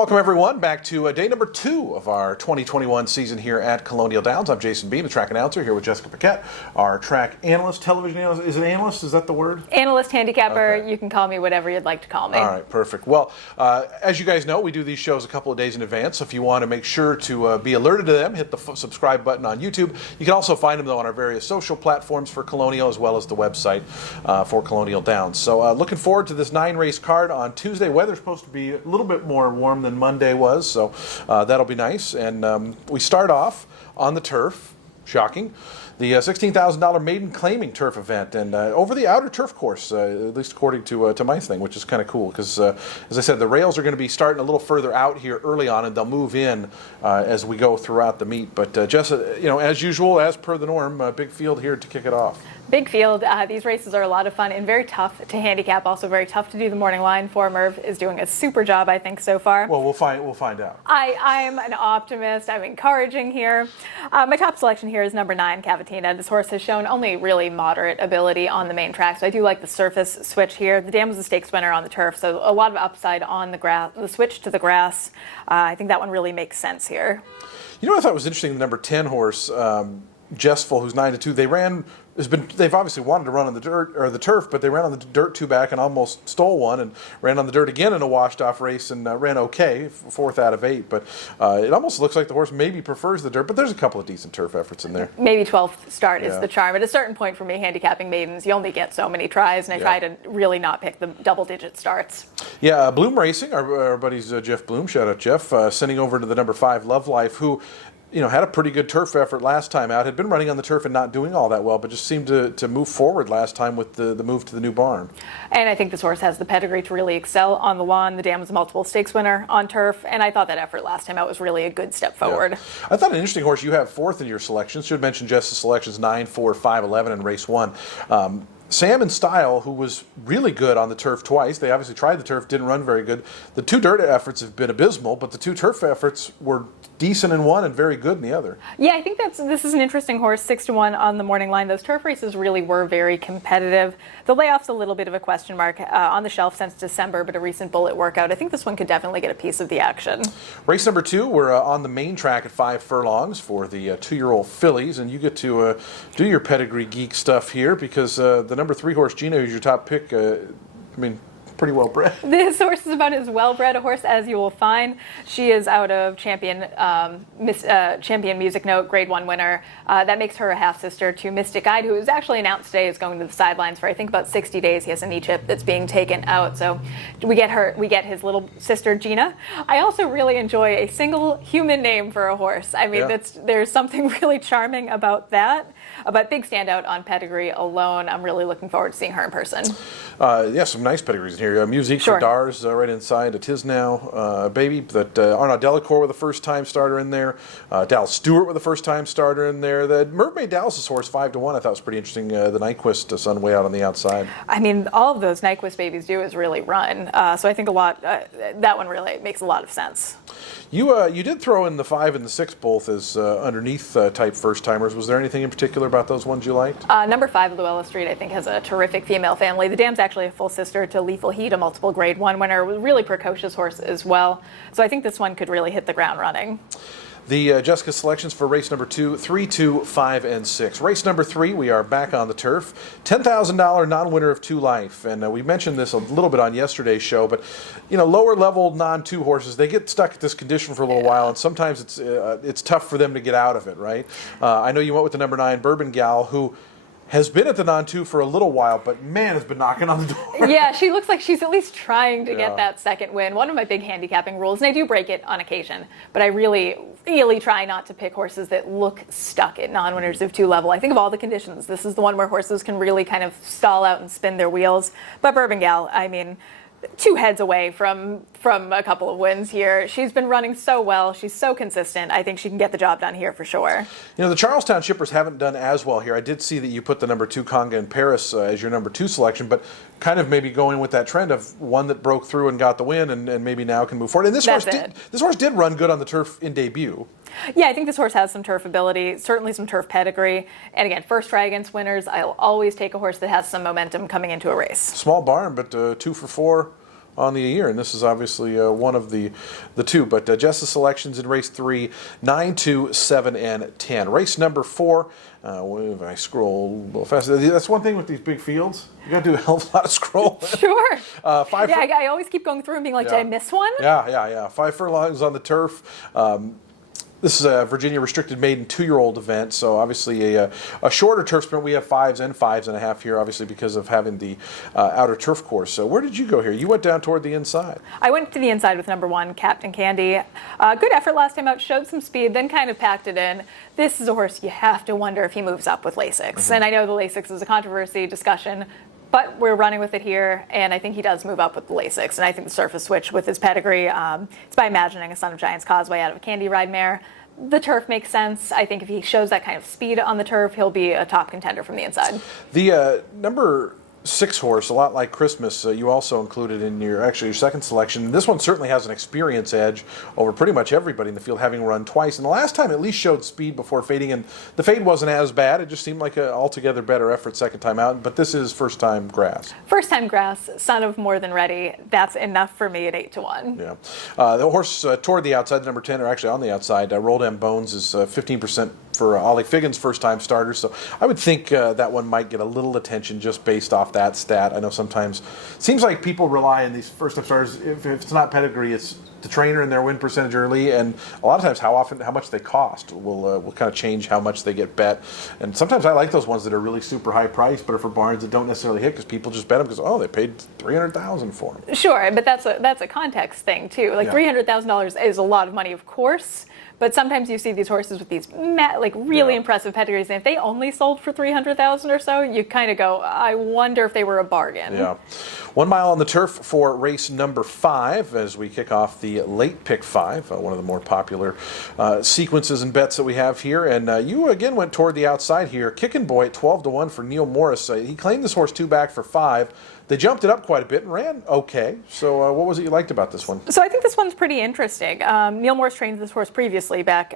welcome everyone back to day number 2 of our 2021 season here at Colonial Downs. I'm Jason Beam, the track announcer, here with Jessica Paquette, our track analyst, television analyst. Is it analyst? Is that the word? Analyst, handicapper, okay. You can call me whatever you'd like to call me. All right, perfect. Well, as you guys know, we do these shows a couple of days in advance. So if you want to make sure to be alerted to them, hit the subscribe button on YouTube. You can also find them, though, on our various social platforms for Colonial, as well as the website for Colonial Downs. So looking forward to this 9-race card on Tuesday. Weather's supposed to be a little bit more warm than Monday was, so that'll be nice. And we start off on the turf, shocking, the $16,000 maiden claiming turf event, and over the outer turf course, at least according to my thing, which is kind of cool because, as I said, the rails are going to be starting a little further out here early on, and they'll move in as we go throughout the meet. But just as usual, as per the norm, big field here to kick it off. Big field. These races are a lot of fun and very tough to handicap. Also very tough to do the morning line for. Merv is doing a super job, I think, so far. Well, we'll find out. I'm an optimist. I'm encouraging here. My top selection here is number 9, Cavatina. This horse has shown only really moderate ability on the main track, so I do like the surface switch here. The dam was a stakes winner on the turf, so a lot of upside on the grass. The switch to the grass, I think that one really makes sense here. You know what I thought was interesting? The number 10 horse, Jessful, who's 9-2. They've obviously wanted to run on the dirt or the turf, but they ran on the dirt 2 back and almost stole one, and ran on the dirt again in a washed-off race and ran okay, 4th out of 8. But it almost looks like the horse maybe prefers the dirt, but there's a couple of decent turf efforts in there. Maybe 12th start is the charm. At a certain point for me, handicapping maidens, you only get so many tries, and I try to really not pick the double-digit starts. Yeah, Bloom Racing, our buddies Jeff Bloom, shout out Jeff, sending over to the number 5, Love Life, who had a pretty good turf effort last time out. Had been running on the turf and not doing all that well, but just seemed to move forward last time with the move to the new barn. And I think this horse has the pedigree to really excel on the lawn. The dam was a multiple stakes winner on turf, and I thought that effort last time out was really a good step forward. Yeah. I thought an interesting horse you have 4th in your selections. Should mention Jess's selections 9, 4, 5, 11 in race 1. Sam in Style, who was really good on the turf twice. They obviously tried the turf, didn't run very good. The 2 dirt efforts have been abysmal, but the 2 turf efforts were decent in one and very good in the other. Yeah, I think this is an interesting horse, 6-1 on the morning line. Those turf races really were very competitive. The layoff's a little bit of a question mark on the shelf since December, but a recent bullet workout. I think this one could definitely get a piece of the action. Race number 2, we're on the main track at 5 furlongs for the 2-year-old fillies, and you get to do your pedigree geek stuff here because the number 3 horse, Gina, who's your top pick, pretty well bred. This horse is about as well bred a horse as you will find. She is out of Champion Music Note, Grade 1 winner. That makes her a half-sister to Mystic Guide, who is actually announced today is going to the sidelines for I think about 60 days. He has a knee chip that's being taken out. So we get his little sister Gina. I also really enjoy a single human name for a horse. I mean, there's something really charming about that. But big standout on pedigree alone. I'm really looking forward to seeing her in person. Some nice pedigrees in here. Musique for Dars right inside. It is now baby that Arnaud Delacour with a first-time starter in there. Dallas Stewart with a first-time starter in there. The Mermaid Dallas' horse 5-1 I thought was pretty interesting. The Nyquist son way out on the outside. I mean, all of those Nyquist babies do is really run. So I think that one really makes a lot of sense. You did throw in the 5 and the 6 both as underneath type first-timers. Was there anything in particular about those ones you liked? Number 5, Luella Street, I think has a terrific female family. The dam's actually a full sister to Lethal Heat, a multiple Grade 1 winner, a really precocious horse as well. So I think this one could really hit the ground running. The Jessica selections for race number 2, 3, 2, 5, and 6. Race number 3, we are back on the turf. $10,000 non-winner of 2 Life. And we mentioned this a little bit on yesterday's show, but lower level non-2 horses, they get stuck at this condition for a little while, and sometimes it's tough for them to get out of it, right? I know you went with the number 9 Bourbon Gal, who has been at the non-2 for a little while, but man, has been knocking on the door. Yeah, she looks like she's at least trying to get that second win. One of my big handicapping rules, and I do break it on occasion, but I really try not to pick horses that look stuck at non-winners of 2 level. I think of all the conditions, this is the one where horses can really kind of stall out and spin their wheels. But Bourbon Gal, I mean, 2 heads away from a couple of wins here. She's been running so well. She's so consistent. I think she can get the job done here for sure. The Charlestown Shippers haven't done as well here. I did see that you put the number 2 Conga in Paris as your number 2 selection, but kind of maybe going with that trend of one that broke through and got the win and maybe now can move forward. And this horse did run good on the turf in debut. Yeah, I think this horse has some turf ability, certainly some turf pedigree. And again, first try against winners, I'll always take a horse that has some momentum coming into a race. Small barn, but 2 for 4. on the year, and this is obviously one of the two. But Jess's selections in race 3, 9, 2, 7, and 10. Race number 4, if I scroll a little faster, that's one thing with these big fields. You got to do a hell of a lot of scrolling. Sure. I always keep going through and being like, did I miss one? Yeah. 5 furlongs on the turf. This is a Virginia restricted maiden 2-year-old event, so obviously a shorter turf sprint. We have 5s and 5.5 here, obviously because of having the outer turf course. So where did you go here? You went down toward the inside. I went to the inside with number 1, Captain Candy. Good effort last time out, showed some speed, then kind of packed it in. This is a horse you have to wonder if he moves up with Lasix. And I know the Lasix is a controversy discussion, but we're running with it here, and I think he does move up with the Lasix. And I think the surface switch with his pedigree, it's by imagining a Son of Giants Causeway out of a Candy Ride mare. The turf makes sense. I think if he shows that kind of speed on the turf, he'll be a top contender from the inside. The number 6 horse, a lot like Christmas, you also included in your second selection. This one certainly has an experience edge over pretty much everybody in the field, having run twice. And the last time at least showed speed before fading, and the fade wasn't as bad. It just seemed like an altogether better effort second time out. But this is first time grass. First time grass, son of More Than Ready. That's enough for me at 8-1. Yeah. The horse toward the outside, number 10, or actually on the outside, Rolled M Bones is 15% for Ollie Figgins' first-time starter, so I would think that one might get a little attention just based off that stat. I know sometimes it seems like people rely on these first-time starters. If it's not pedigree, it's the trainer and their win percentage early, and a lot of times how much they cost will kind of change how much they get bet. And sometimes I like those ones that are really super high priced, but are for barns that don't necessarily hit because people just bet them because they paid $300,000 for them. Sure, but that's a context thing too. Like $300,000 is a lot of money, of course. But sometimes you see these horses with these really impressive pedigrees, and if they only sold for $300,000 or so, you kind of go, I wonder if they were a bargain. Yeah. 1 mile on the turf for race number 5 as we kick off the late pick 5, one of the more popular sequences and bets that we have here. And you again went toward the outside here. Kickin' Boy at 12-1 for Neil Morris. He claimed this horse 2 back for 5. They jumped it up quite a bit and ran okay. So what was it you liked about this one? So I think this one's pretty interesting. Neil Morris trained this horse previously back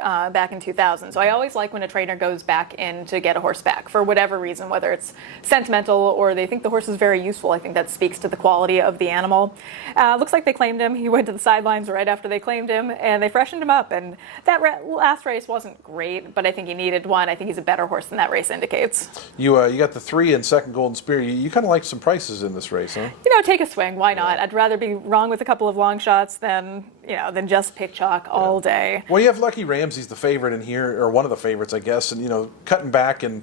in 2000. So I always like when a trainer goes back in to get a horse back for whatever reason, whether it's sentimental or they think the horse is very useful. I think that speaks to the quality of the animal. Looks like they claimed him. He went to the sidelines right after they claimed him, and they freshened him up. And that last race wasn't great, but I think he needed one. I think he's a better horse than that race indicates. You got the 3 and second Golden Spear. You kind of liked some prices in this race, huh? Take a swing. Why not? I'd rather be wrong with a couple of long shots than just pick chalk all day. Well, you have Lucky Ramsey's the favorite in here, or one of the favorites, I guess, and cutting back in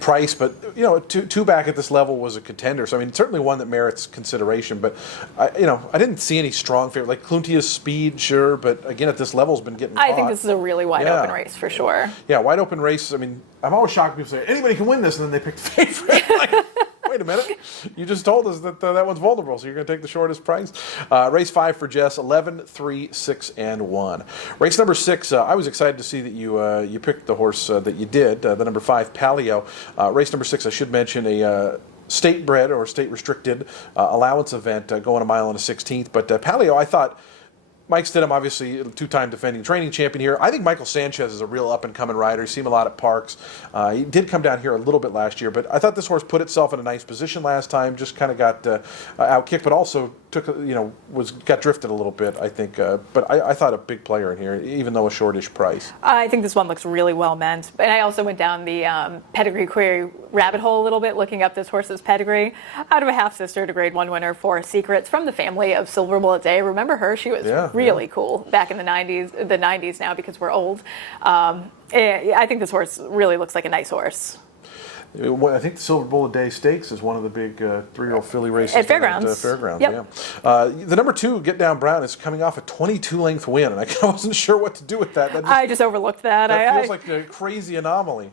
price, but two back at this level was a contender. So I mean, certainly one that merits consideration. But I didn't see any strong favorite like Cluntia's speed, sure, but again at this level has been getting caught. I think this is a really wide open race for sure. Yeah, wide open race. I mean, I'm always shocked when people say anybody can win this, and then they pick the favorite. Like, wait a minute. You just told us that that one's vulnerable, so you're going to take the shortest price. Race 5 for Jess, 11, 3, 6, and 1. Race number 6, I was excited to see that you picked the horse that you did, the number 5, Palio. Race number 6, I should mention, a state bred or state restricted allowance event going a mile and a 16th. But Palio, I thought, Mike Stidham, obviously a 2-time defending training champion here. I think Michael Sanchez is a real up-and-coming rider. You see him a lot at Parks. He did come down here a little bit last year, but I thought this horse put itself in a nice position last time, just kind of got out-kicked, but also got drifted a little bit, I think. But I thought a big player in here, even though a shortish price. I think this one looks really well meant. And I also went down the pedigree query rabbit hole a little bit, looking up this horse's pedigree. Out of a half-sister to Grade 1 winner for Secrets from the family of Silver Bullet Day. Remember her? She was really cool back in the 90s now because we're old. I think this horse really looks like a nice horse. I think the Silver Bullet Day Stakes is one of the big 3-year-old filly races at Fairgrounds. Yep. The number 2, Get Down Brown, is coming off a 22-length win, and I wasn't sure what to do with that. I just overlooked that. That feels like a crazy anomaly.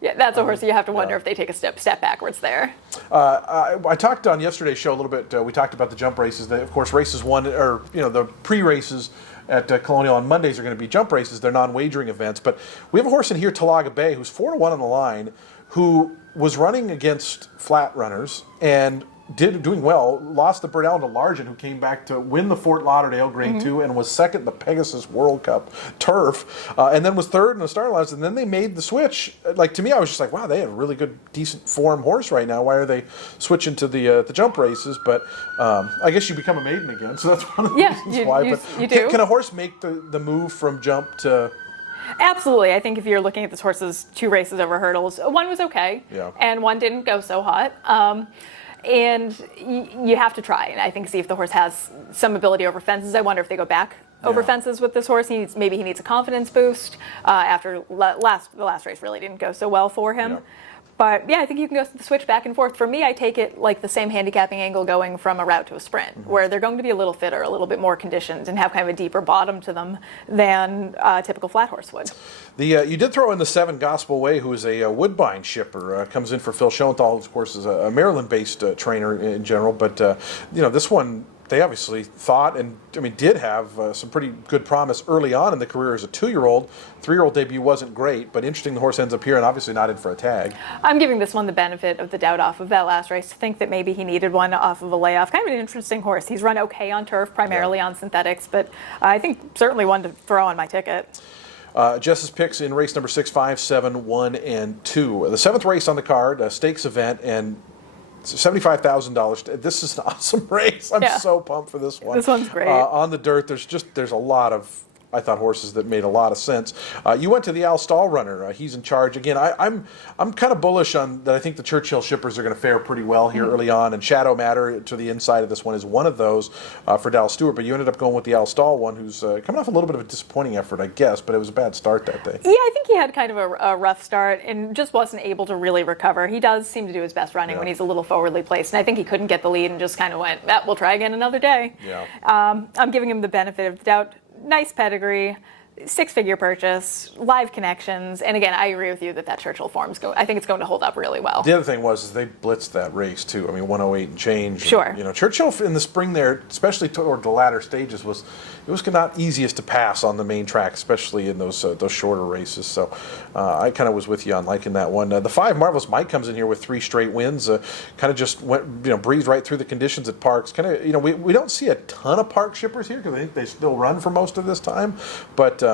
Yeah, that's a horse you have to wonder if they take a step backwards there. I talked on yesterday's show a little bit. We talked about the jump races. Of course, races 1, or the pre-races at Colonial on Mondays are going to be jump races. They're non-wagering events. But we have a horse in here, Talaga Bay, who's 4-1 on the line, who was running against flat runners and doing well, lost the Burnell to Largent, who came back to win the Fort Lauderdale Grade 2 and was second in the Pegasus World Cup Turf, and then was third in the Star Alliance, and then they made the switch. Like, to me, I was just like, wow, they have a really good, decent form horse right now. Why are they switching to the jump races? But I guess you become a maiden again, so that's one of the reasons why. But you do. Can a horse make the move from jump to... Absolutely. I think if you're looking at this horse's 2 races over hurdles, one was okay, and one didn't go so hot. And you have to try, and I think see if the horse has some ability over fences. I wonder if they go back over fences with this horse. Maybe he needs a confidence boost after the last race really didn't go so well for him. But yeah, I think you can go the switch back and forth. For me, I take it like the same handicapping angle going from a route to a sprint, where they're going to be a little fitter, a little bit more conditioned, and have kind of a deeper bottom to them than a typical flat horse would. You did throw in the 7 Gospel Way, who is a Woodbine shipper, comes in for Phil Schoenthal, of course, is a Maryland-based trainer in general. But this one, they obviously thought and did have some pretty good promise early on in the career as a 2-year-old. 3-year-old debut wasn't great, but interesting the horse ends up here and obviously not in for a tag. I'm giving this one the benefit of the doubt off of that last race. I think that maybe he needed one off of a layoff. Kind of an interesting horse. He's run okay on turf, primarily on synthetics, but I think certainly one to throw on my ticket. Jess's picks in race number 6, 5, 7, 1, and 2. The 7th race on the card, a stakes event, and $75,000. This is an awesome race. I'm so pumped for this one. This one's great. On the dirt, there's a lot of, I thought, horses that made a lot of sense. You went to the Al Stall runner. He's in charge again. I'm kind of bullish on that. I think the Churchill shippers are going to fare pretty well here early on, and Shadow Matter to the inside of this one is one of those for Dallas Stewart. But you ended up going with the Al Stall one, who's coming off a little bit of a disappointing effort, I guess. But it was a bad start that day. Yeah, I think he had kind of a rough start and just wasn't able to really recover. He does seem to do his best running when he's a little forwardly placed, and I think he couldn't get the lead and just kind of went, we'll try again another day. I'm giving him the benefit of the doubt. Nice pedigree, 6-figure purchase, live connections, and again, I agree with you that Churchill form's I think it's going to hold up really well. The other thing was they blitzed that race too. 108 and change. Sure. And, Churchill in the spring there, especially toward the latter stages, was not easiest to pass on the main track, especially in those shorter races. So I kind of was with you on liking that one. The 5 Marvelous Mike comes in here with 3 straight wins. Kind of just went breezed right through the conditions at Parks. Kind of we don't see a ton of Park shippers here because I think they still run for most of this time, but.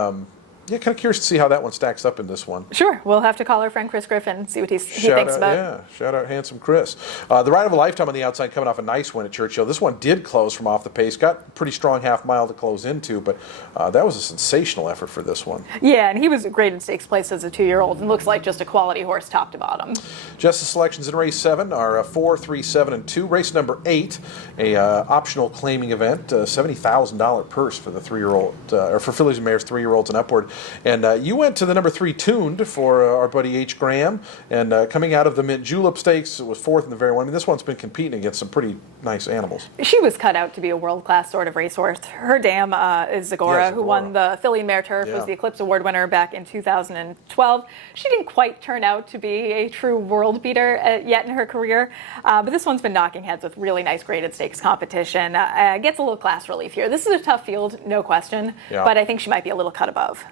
Kind of curious to see how that one stacks up in this one. Sure. We'll have to call our friend Chris Griffin and see what he thinks about. Yeah, shout out handsome Chris. The Ride of a Lifetime on the outside coming off a nice win at Churchill. This one did close from off the pace. Got a pretty strong half mile to close into, but that was a sensational effort for this one. Yeah, and he was great in stakes place as a 2-year-old and looks like just a quality horse top to bottom. Just the selections in race 7 are 4, 3, 7, and 2. Race number 8, a optional claiming event, $70,000 purse for the 3-year-old, or for fillies and mares 3-year-olds and upward. And you went to the number 3 Tuned for our buddy H. Graham, and coming out of the Mint Julep Stakes, it was 4th in the very one. This one's been competing against some pretty nice animals. She was cut out to be a world-class sort of racehorse. Her dam is Zagora, who won the Filly and Mare Turf, was the Eclipse Award winner back in 2012. She didn't quite turn out to be a true world beater yet in her career, but this one's been knocking heads with really nice graded stakes competition. Gets a little class relief here. This is a tough field, no question, but I think she might be a little cut above.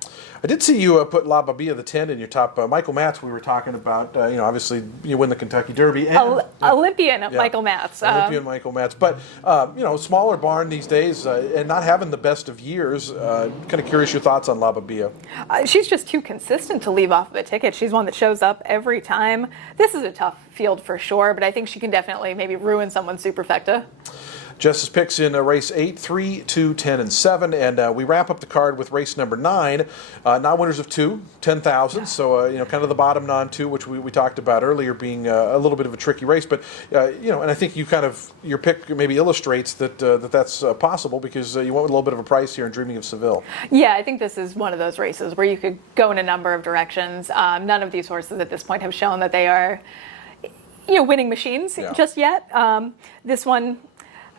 I did see you put La Babia the 10 in your top. Michael Matz, we were talking about, obviously you win the Kentucky Derby. And, Olympian Michael Matz. Olympian Michael Matz. But, smaller barn these days and not having the best of years. Kind of curious your thoughts on La Babia. She's just too consistent to leave off of a ticket. She's one that shows up every time. This is a tough field for sure, but I think she can definitely maybe ruin someone's superfecta. Jess's picks in race 8, 3, 2, 10, and 7. And we wrap up the card with race number 9. Non-winners of 2, 10,000. So, kind of the bottom non-2, which we talked about earlier being a little bit of a tricky race. But, and I think your pick maybe illustrates that's possible because you went with a little bit of a price here in Dreaming of Seville. Yeah, I think this is one of those races where you could go in a number of directions. None of these horses at this point have shown that they are, winning machines just yet. This one...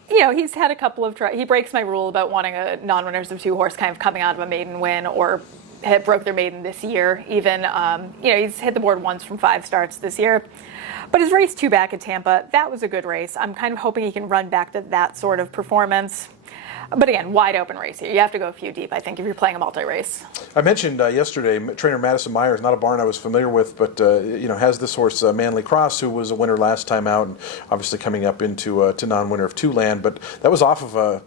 he's had a couple of he breaks my rule about wanting a non-winners of 2 horse kind of coming out of a maiden win or had broke their maiden this year. Even, he's hit the board once from 5 starts this year. But his race 2 back at Tampa, that was a good race. I'm kind of hoping he can run back to that sort of performance. But again, wide open race here. You have to go a few deep, I think, if you're playing a multi-race. I mentioned yesterday, trainer Madison Myers, not a barn I was familiar with, but has this horse Manly Cross, who was a winner last time out, and obviously coming up into to non-winner of 2 Land. But that was off of a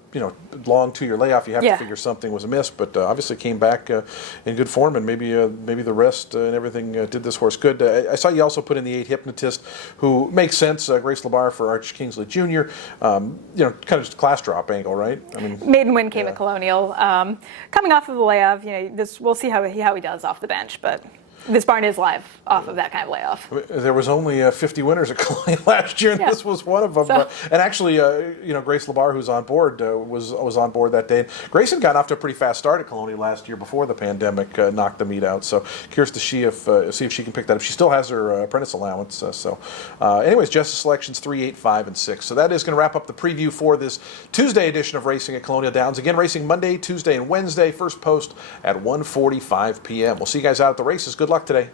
long 2-year layoff. You have to figure something was amiss, but obviously came back in good form, and maybe the rest and everything did this horse good. I saw you also put in the 8 Hypnotist, who makes sense. Grace LeBar for Arch Kingsley Jr. Kind of just class drop angle, right? I mean, maiden win came at Colonial. Coming off of the layoff, we'll see how he does off the bench, but this barn is live off of that kind of layoff. There was only 50 winners at Colonial last year, and this was one of them. So, and actually, Grace LeBar, who's on board, was on board that day. Grayson got off to a pretty fast start at Colonial last year before the pandemic knocked the meet out. So curious to see if she can pick that up. She still has her apprentice allowance. Anyways, Justice selections 3, 8, 5, and 6. So that is going to wrap up the preview for this Tuesday edition of Racing at Colonial Downs. Again, racing Monday, Tuesday, and Wednesday. First post at 1:45 p.m. We'll see you guys out at the races. Good luck today.